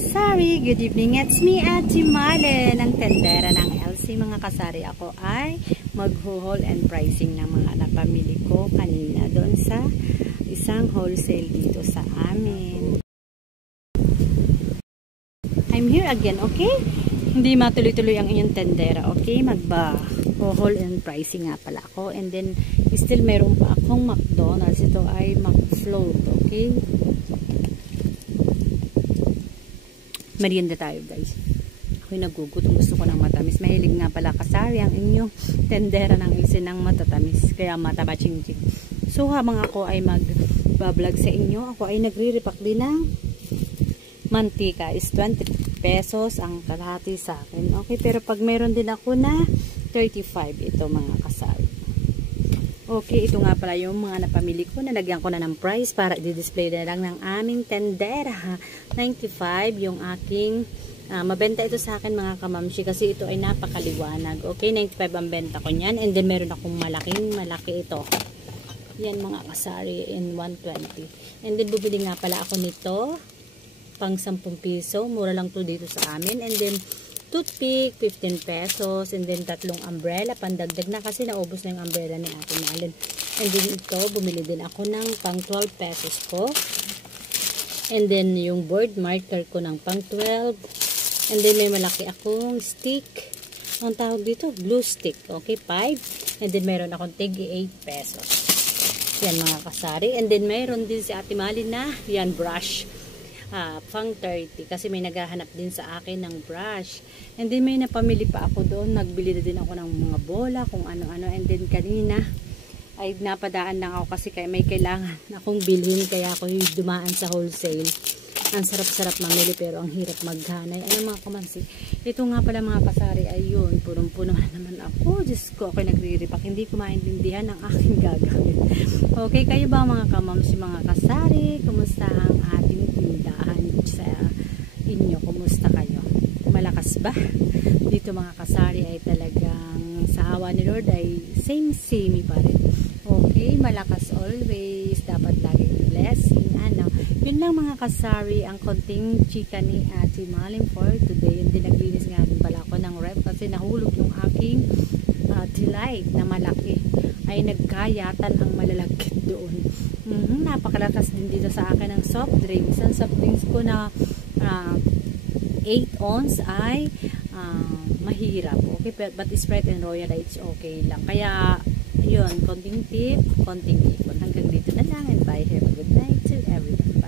kasari, good evening. It's me, Ate Male, ng tendera ng LC. Mga kasari, ako ay mag-haul and pricing ng mga napamili ko kanina doon sa isang wholesale dito sa amin. I'm here again, okay? Hindi matuloy-tuloy ang inyong tendera, okay? Mag-haul and pricing nga pala ako. And then, still meron pa akong McDonald's. Ito ay McFloat, okay? Merienda tayo, guys. Ako'y nagugutom. Gusto ko ng matamis. Mahilig nga pala kasari ang inyong tendera ng isin ng matatamis. Kaya mataba ching-ching. So, habang ako ay mag-vlog sa inyo, ako ay nagre-repack din ng mantika. Is 20 pesos ang kalahati sa akin. Okay, pero pag meron din ako na 35, ito mga kasari. Okay, ito nga pala yung mga napamili ko. Nalagyan ko na ng price para i-display na lang ng aming tendera. 95 yung aking mabenta ito sa akin mga kamamshi kasi ito ay napakaliwanag. Okay, 95 ang benta ko niyan. And then meron akong malaki ito. Yan mga kasari in 120. And then bubili nga pala ako nito pang 10 piso. Mura lang to dito sa amin. And then toothpick, 15 pesos. And then tatlong umbrella. Pandagdag na kasi naubos na yung umbrella ni Ate Malen. And then ito, bumili din ako ng pang 12 pesos ko. And then yung board marker ko ng pang 12. And then may malaki akong stick. Ang tawag dito, glue stick. Okay, 5. And then meron akong tigi 8 pesos. Yan mga kasari. And then meron din si Ate Malen na, yan brush. Pang 30 kasi may naghahanap din sa akin ng brush. And then may napamili pa ako doon, nagbili na din ako ng mga bola kung ano-ano. And then kanina ay napadaan lang ako kasi may kailangan akong bilhin kaya ako dumaan sa wholesale. Ang sarap-sarap mamili pero ang hirap maghanay. Ano mga kamansi, ito nga pala mga kasari ay yun, punong-puno naman ako. Diyos ko, ako nagre-repack, hindi ko maintindihan ang aking gagawin. Okay, kayo ba mga kamamsi, mga kasari, kumusta ang ating tindahan sa inyo? Kumusta kayo? Malakas ba? Dito mga kasari ay talagang sa awa ni Lord ay same pa rin. Okay, malakas always. Dapat lagi blessing. Yun lang mga kasari ang konting chika ni Ate Malen for today. Hindi naglinis nga rin pala ako ng ref kasi nahulog yung aking delight na malaki. Ay nagkayatan ang malalagkit doon. Napakalakas din dito sa akin ng soft drinks. Ang soft drinks ko na 8 ounce ay mahirap. Okay, but Sprite and Royal it's okay lang. Kaya yun, konting tip, konting ipon. Hanggang dito na lang and bye. Have a good night to everyone.